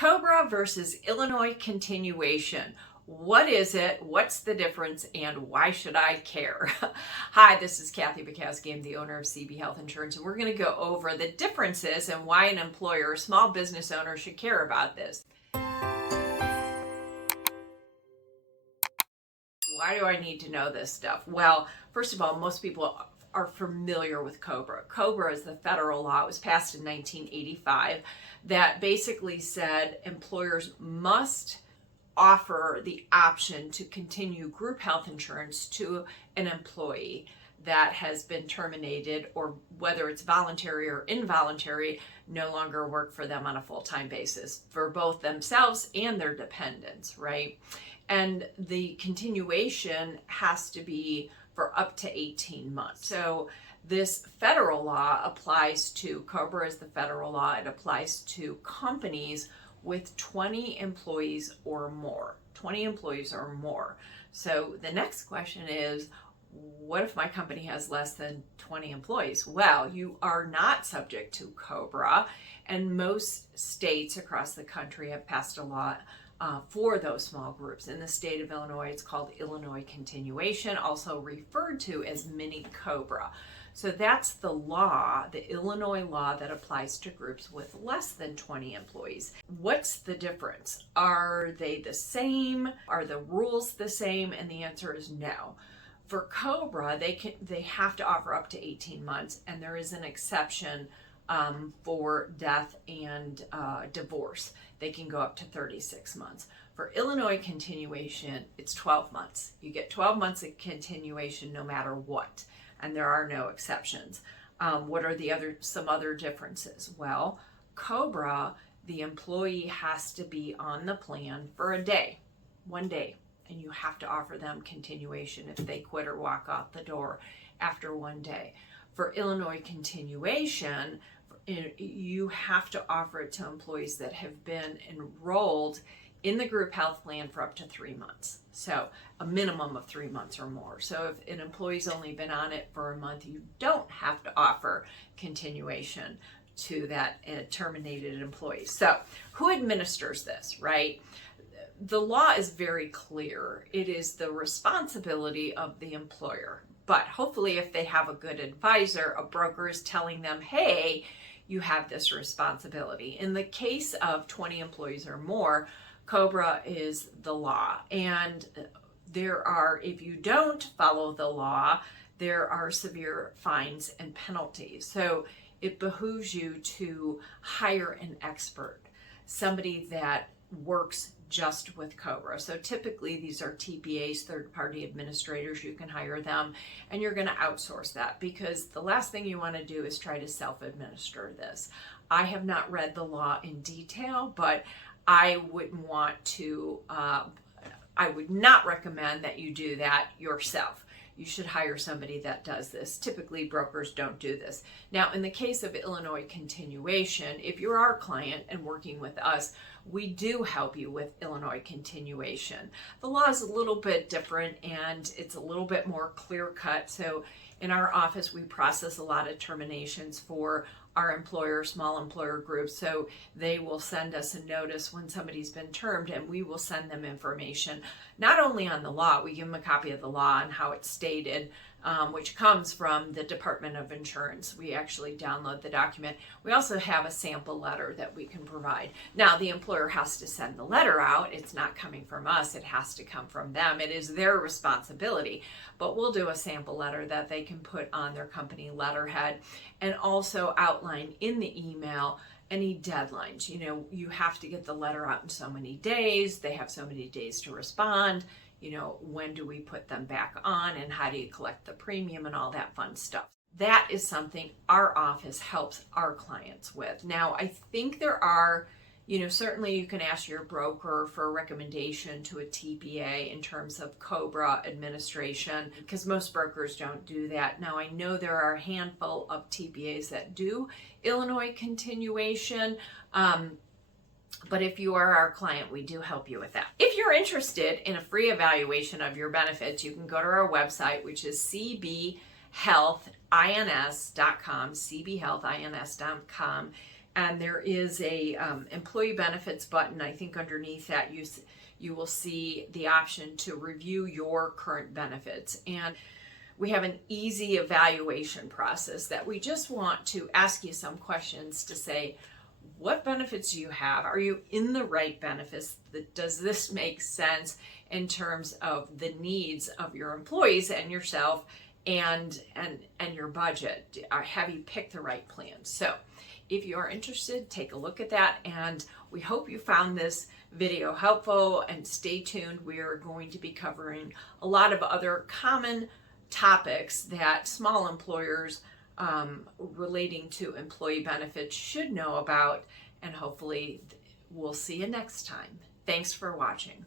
COBRA versus Illinois continuation. What is it? What's the difference? And why should I care? Hi, this is Kathy Bukowski. I'm the owner of CB Health Insurance, and we're going to go over the differences and why an employer or small business owner should care about this. Why do I need to know this stuff? Well, first of all, most people are familiar with COBRA. COBRA is the federal law. It was passed in 1985 that basically said employers must offer the option to continue group health insurance to an employee that has been terminated, or whether it's voluntary or involuntary, no longer work for them on a full-time basis for both themselves and their dependents, right? And the continuation has to be for up to 18 months. So this federal law applies to, COBRA is the federal law, it applies to companies with 20 employees or more. 20 employees or more. So the next question is, what if my company has less than 20 employees? Well, you are not subject to COBRA, and most states across the country have passed a law for those small groups. In the state of Illinois, it's called Illinois continuation, also referred to as Mini-COBRA. So that's the law, the Illinois law that applies to groups with less than 20 employees. What's the difference? Are they the same? Are the rules the same? And the answer is no. For COBRA, they have to offer up to 18 months, and there is an exception for death and divorce. They can go up to 36 months. For Illinois continuation, it's 12 months. You get 12 months of continuation no matter what, and there are no exceptions. What are some other differences? Well, COBRA, the employee has to be on the plan for a day, 1 day, and you have to offer them continuation if they quit or walk out the door after 1 day. For Illinois continuation, you have to offer it to employees that have been enrolled in the group health plan for up to 3 months. So a minimum of 3 months or more. So if an employee's only been on it for a month, you don't have to offer continuation to that terminated employee. So who administers this, right? The law is very clear. It is the responsibility of the employer. But hopefully if they have a good advisor, a broker is telling them, hey, you have this responsibility. In the case of 20 employees or more, COBRA is the law. And if you don't follow the law, there are severe fines and penalties. So it behooves you to hire an expert, somebody that works just with COBRA. So typically these are TPAs, third-party administrators. You can hire them, and you're going to outsource that, because the last thing you want to do is try to self-administer this. I have not read the law in detail, but I wouldn't want to, I would not recommend that you do that yourself. You should hire somebody that does this. Typically, brokers don't do this. Now, in the case of Illinois continuation, if you're our client and working with us, we do help you with Illinois continuation. The law is a little bit different, and it's a little bit more clear-cut. So in our office, we process a lot of terminations for our employer, small employer groups. So they will send us a notice when somebody's been termed, and we will send them information, not only on the law, we give them a copy of the law and how it's stated, which comes from the Department of Insurance. We actually download the document. We also have a sample letter that we can provide. Now, the employer has to send the letter out. It's not coming from us. It has to come from them. It is their responsibility. But we'll do a sample letter that they can put on their company letterhead, and also outline in the email any deadlines. You know, you have to get the letter out in so many days. They have so many days to respond. You know, when do we put them back on, and how do you collect the premium and all that fun stuff. That is something our office helps our clients with. Now, I think there are, certainly you can ask your broker for a recommendation to a TPA in terms of COBRA administration, because most brokers don't do that. Now, I know there are a handful of TPAs that do Illinois continuation, but if you are our client, we do help you with that. If you're interested in a free evaluation of your benefits, you can go to our website, which is cbhealthins.com, cbhealthins.com. and there is a employee benefits button. I think underneath that you will see the option to review your current benefits. And we have an easy evaluation process that we just want to ask you some questions to say, what benefits do you have? Are you in the right benefits? Does this make sense in terms of the needs of your employees and yourself and your budget? Have you picked the right plan? So if you are interested, take a look at that, and we hope you found this video helpful, and stay tuned. We are going to be covering a lot of other common topics that small employers relating to employee benefits should know about, and hopefully we'll see you next time. Thanks for watching.